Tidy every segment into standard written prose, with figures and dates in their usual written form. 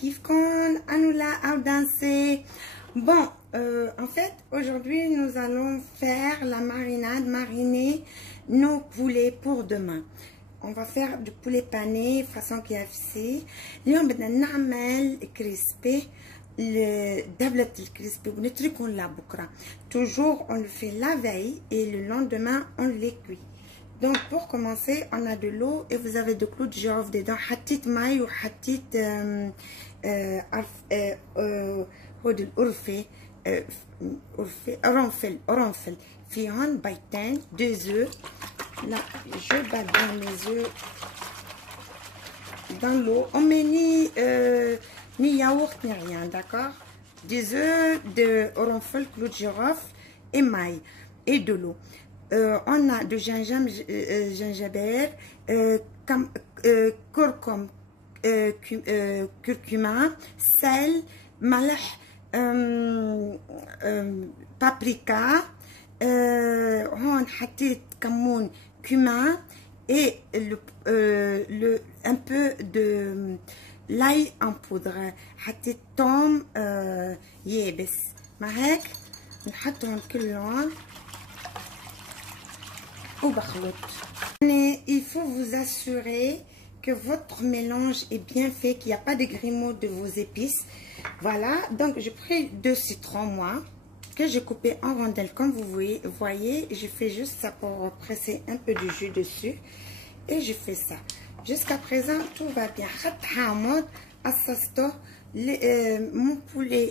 كيفكن أنولا أو danser. Bon, en fait, aujourd'hui, nous allons faire la marinade, mariner nos poulets pour demain. On va faire du poulet pané façon KFC. اليوم بدنا نعمل كريسبي دبلة الكريسبي ونتركهم لبكرة. Toujours on le fait la veille et le lendemain on les cuit. Donc pour commencer, on a de l'eau et vous avez de clous de girofle dedans. حطيت ماء وحطيت هود القرفة قرنفل فيهن بيضتين 2 œufs. Là, je bats bien mes œufs dans l'eau. On met ni yaourt ni rien, d'accord? Des œufs, de oronfol, clou de girofle et maille et de l'eau. On a de gingembre, curcuma, sel, malh, paprika. On حطيت كمون cumin et un peu de l'ail en poudre. حطيت توم يابس. مع هيك نحطهم كلهم وبخلط. Il faut vous assurer que votre mélange est bien fait, qu'il n'y a pas de grumeaux de vos épices. Voilà, donc j'ai pris 2 citrons moi que j'ai coupé en rondelles comme vous voyez. Je fais juste ça pour presser un peu de jus dessus et je fais ça. Jusqu'à présent tout va bien. Mon poulet,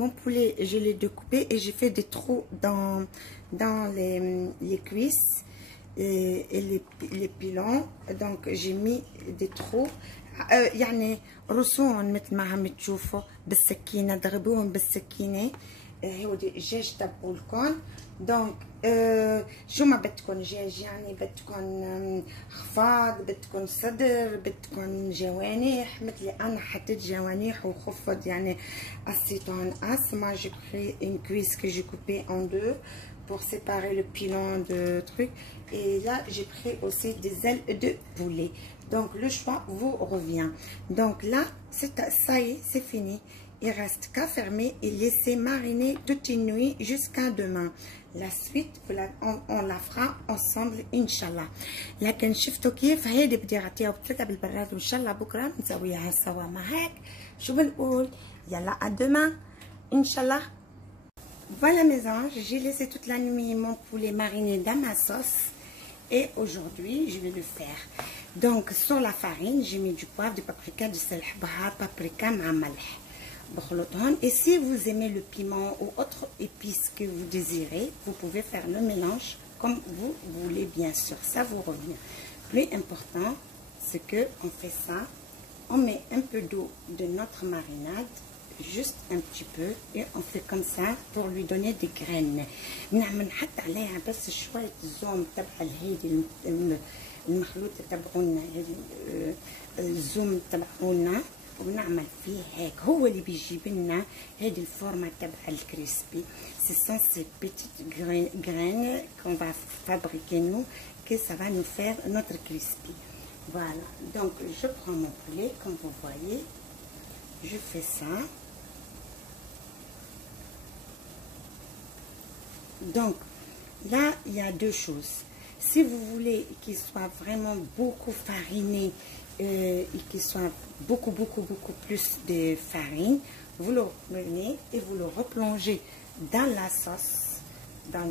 mon poulet je l'ai découpé et j'ai fait des trous dans les cuisses et les pilons. Donc j'ai mis des trous يعني رسوهم مثل ما عم تشوفوا بالسكينه، ضربوهم بالسكينه. هودي الدجاج تبعولكم. دونك شو ما بدكم، دجاج يعني بدكم خفاض، بدكم صدر، بدكم جوانح. مثلي انا حطيت جوانح وخفض يعني acéton as. Moi j'ai pris une cuisse que j'ai coupée en deux pour séparer le pilon de truc. Et là j'ai pris aussi des ailes de poulet. Donc le choix vous revient. Donc là ça y est, c'est fini. Il reste qu'à fermer et laisser mariner toute une nuit jusqu'à demain. La suite on la fera ensemble Inch'Allah. لكن شفتوا كيف هيدي بدي اعطيها وبتركها بالبراد وان شاء الله بكره نسويها سوا. مع هيك شو بنقول؟ يلا à demain Inch'Allah. Voilà mes anges, j'ai laissé toute la nuit mon poulet mariné dans ma sauce et aujourd'hui je vais le faire. Donc sur la farine j'ai mis du poivre, du paprika, du sel, paprika مع ملح. Et si vous aimez le piment ou autre épice que vous désirez, vous pouvez faire le mélange comme vous voulez, bien sûr, ça vous revient. Plus important, c'est que on fait ça, on met un peu d'eau de notre marinade, juste un petit peu, et on fait comme ça pour lui donner des graines. نعمل نحط عليها بس شوية زوم تبع الهيدي المخلوطة تبعونا، الزوم تبعونا، ونعمل فيه هيك. هو اللي بيجيب لنا هذه الفورمه تبع الكريسبي. Ce sont ces petites graines qu'on va fabriquer nous, que ça va nous faire notre crispy. Voilà, donc je prends mon poulet comme vous voyez, je fais ça. Donc là il y a deux choses. Si vous voulez qu'il soit vraiment beaucoup fariné et qu'il soit beaucoup plus de farine, vous le prenez et vous le replongez dans la sauce, dans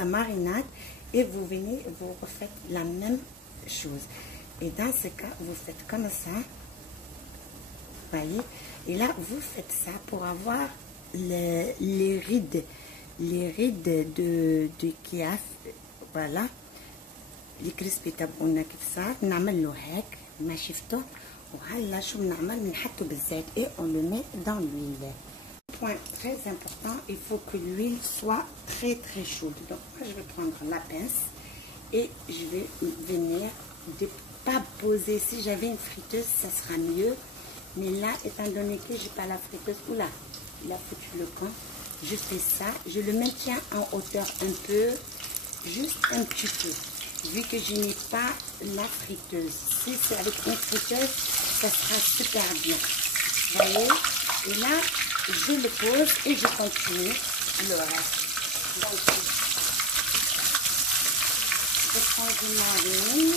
la marinade, et vous venez, vous refaites la même chose. Et dans ce cas, vous faites comme ça, voyez, et là vous faites ça pour avoir les rides de kiaf. Voilà, الكريسبي تبعونا كيف صار. نعمل له هيك ما شفتوا. وهلا شو بنعمل؟ بنحطه بالزيت et on le met dans l'huile. Point très important, il faut que l'huile soit très chaude. Donc moi je vais prendre la pince et je vais venir pas poser. Si j'avais une friteuse ça sera mieux, mais là étant donné que j'ai pas la friteuse, oula, il a foutu le camp. Je fais ça, je le maintiens en hauteur un peu, juste un petit peu, vu que je n'ai pas la friteuse. Si c'est avec une friteuse, ça sera super bien. Vous voyez? Et là, je le pose et je continue le reste. Donc, je prends du marine,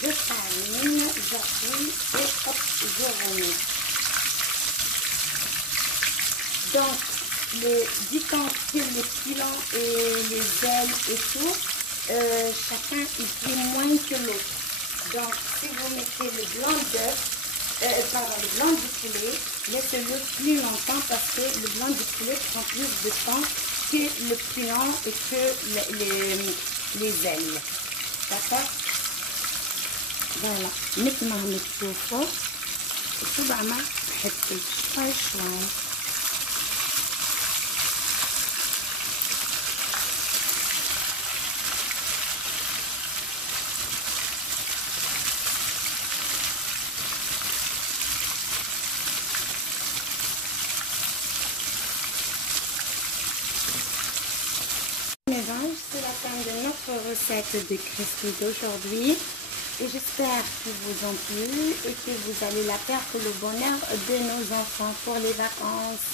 je farine, j'appuie et hop, je remets. Donc, du temps que les pilons et les ailes et tout, chacun il cuit moins que l'autre. Donc, si vous mettez le blanc d'œuf, le blanc du poulet, laissez-le plus longtemps parce que le blanc du poulet prend plus de temps que le pilon et que les ailes. D'accord? Voilà. مثل ما عم تشوفوا شو بعمل؟ بحط شوي شوي. C'est la fin de notre recette de crispy d'aujourd'hui et j'espère que vous ont plu et que vous allez la faire pour le bonheur de nos enfants pour les vacances.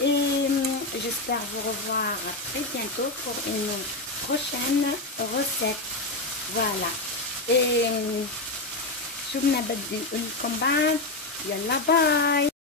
Et j'espère vous revoir très bientôt pour une prochaine recette. Voilà. Et شو بدنا بدي نقول لكم بعد. يلا باي.